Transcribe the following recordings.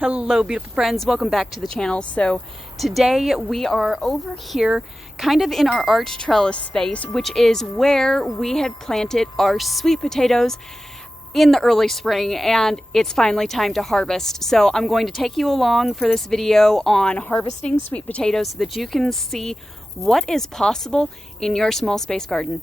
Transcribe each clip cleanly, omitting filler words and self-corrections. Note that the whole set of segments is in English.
Hello beautiful friends, welcome back to the channel. So today we are over here kind of in our arch trellis space, which is where we had planted our sweet potatoes in the early spring, and it's finally time to harvest. So I'm going to take you along for this video on harvesting sweet potatoes so that you can see what is possible in your small space garden.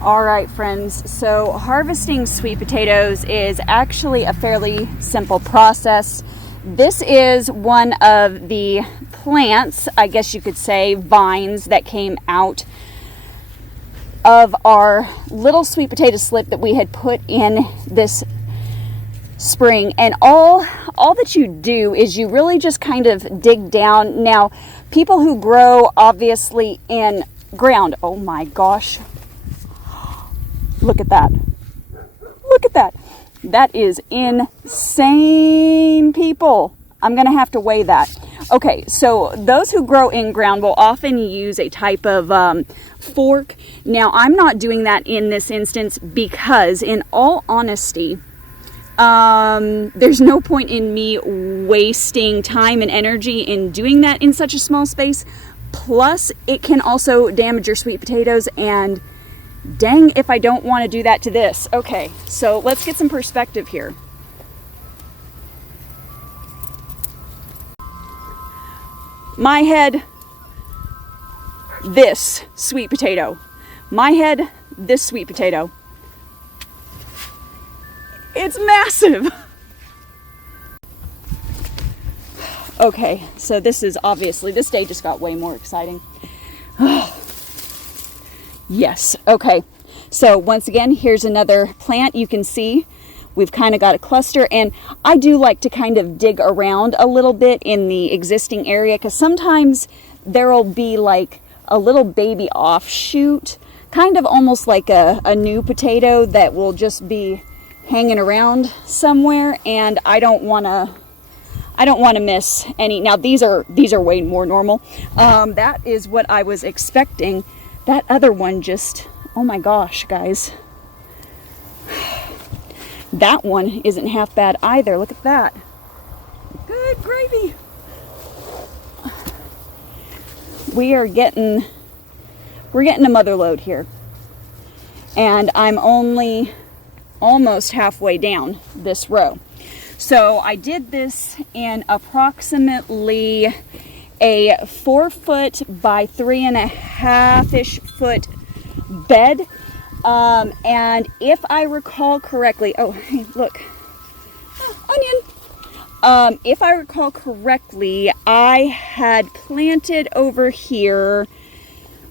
All right, friends, so harvesting sweet potatoes is actually a fairly simple process. This is one of the plants, I guess you could say, vines that came out of our little sweet potato slip that we had put in this spring. And all that you do is you really just kind of dig down. Now, people who grow obviously in ground, oh my gosh, look at that. Look at that. That is insane, people. I'm going to have to weigh that. Okay, so those who grow in ground will often use a type of fork. Now, I'm not doing that in this instance because, in all honesty, there's no point in me wasting time and energy in doing that in such a small space. Plus, it can also damage your sweet potatoes, and dang if I don't want to do that to this. Okay, so let's get some perspective here. My head, this sweet potato. My head, this sweet potato. It's massive. Okay, so this is obviously, this day just got way more exciting. Yes, okay, so once again, here's another plant. You can see we've kind of got a cluster, and I do like to kind of dig around a little bit in the existing area because sometimes there'll be like a little baby offshoot, kind of almost like a new potato that will just be hanging around somewhere, and I don't want to miss any. Now these are way more normal. That is what I was expecting. That other one just, oh my gosh, guys. That one isn't half bad either. Look at that. Good gravy. We're getting a mother load here. And I'm only almost halfway down this row. So I did this in approximately a 4-foot by 3.5-ish foot bed. And if I recall correctly, oh, hey, look, onion. If I recall correctly, I had planted over here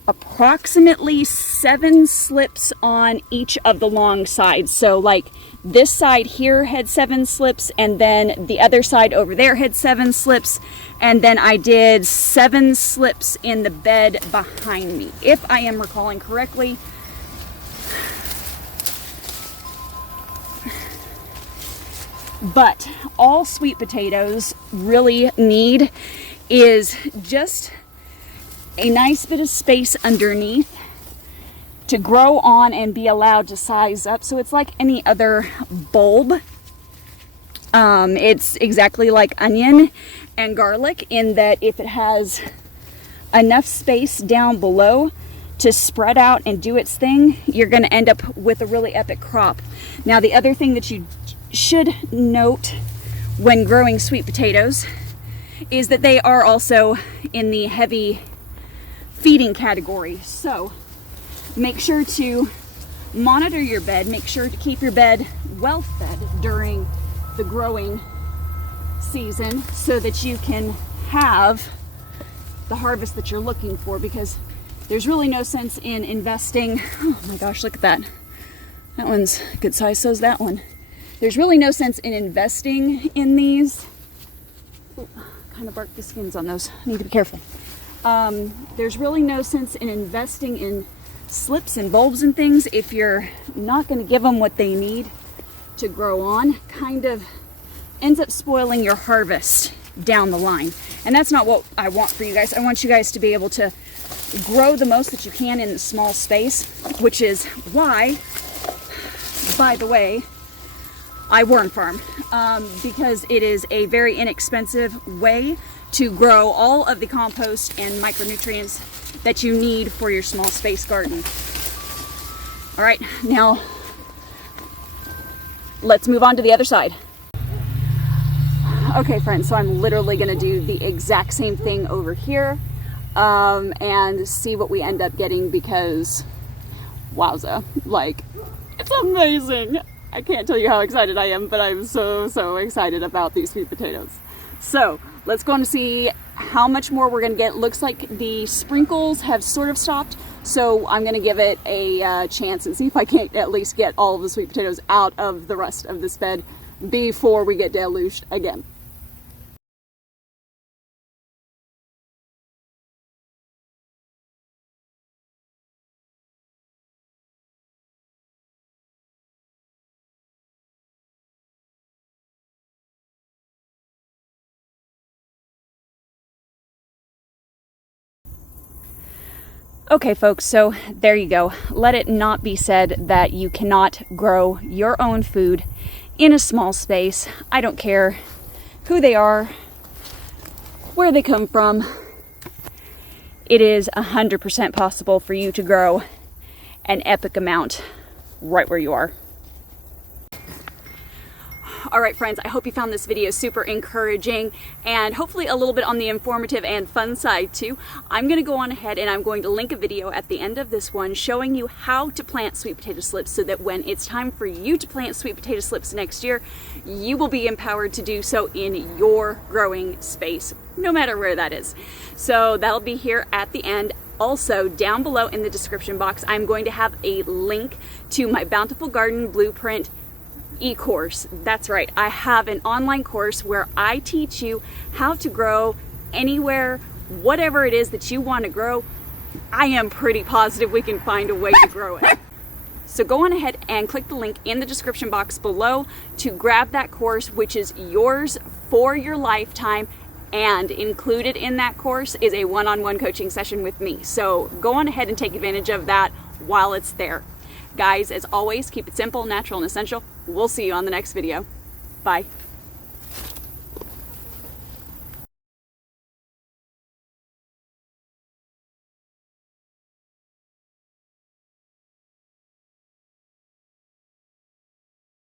approximately 7 slips on each of the long sides. So like this side here had 7 slips, and then the other side over there had 7 slips, and then I did 7 slips in the bed behind me, if I am recalling correctly. But all sweet potatoes really need is just a nice bit of space underneath to grow on and be allowed to size up. So it's like any other bulb. It's exactly like onion and garlic in that if it has enough space down below to spread out and do its thing, you're going to end up with a really epic crop. Now, the other thing that you should note when growing sweet potatoes is that they are also in the heavy feeding category. So make sure to monitor your bed. Make sure to keep your bed well fed during the growing season so that you can have the harvest that you're looking for, because there's really no sense in investing. Oh my gosh, look at that. That one's a good size, so's that one. There's really no sense in investing in these. Ooh, kind of barked the skins on those. I need to be careful. There's really no sense in investing in slips and bulbs and things if you're not going to give them what they need to grow on. Kind of ends up spoiling your harvest down the line. And that's not what I want for you guys. I want you guys to be able to grow the most that you can in the small space, which is why, by the way, I worm farm because it is a very inexpensive way to grow all of the compost and micronutrients that you need for your small space garden. All right, now let's move on to the other side. Okay friends, so I'm literally gonna do the exact same thing over here and see what we end up getting, because wowza, like, it's amazing. I can't tell you how excited I am, but I'm so excited about these sweet potatoes. So let's go on to see how much more we're gonna get. Looks like the sprinkles have sort of stopped, so I'm gonna give it a chance and see if I can't at least get all of the sweet potatoes out of the rest of this bed before we get deluged again. Okay folks, so there you go. Let it not be said that you cannot grow your own food in a small space. I don't care who they are, where they come from. It is 100% possible for you to grow an epic amount right where you are. All right, friends, I hope you found this video super encouraging and hopefully a little bit on the informative and fun side too. I'm going to go on ahead and I'm going to link a video at the end of this one showing you how to plant sweet potato slips so that when it's time for you to plant sweet potato slips next year, you will be empowered to do so in your growing space, no matter where that is. So that'll be here at the end. Also, down below in the description box, I'm going to have a link to my Bountiful Garden Blueprint e-course. That's right, I have an online course where I teach you how to grow anywhere, whatever it is that you want to grow. I am pretty positive we can find a way to grow it. So go on ahead and click the link in the description box below to grab that course, which is yours for your lifetime, and included in that course is a one-on-one coaching session with me. So go on ahead and take advantage of that while it's there. Guys, as always, keep it simple, natural, and essential. We'll see you on the next video. Bye.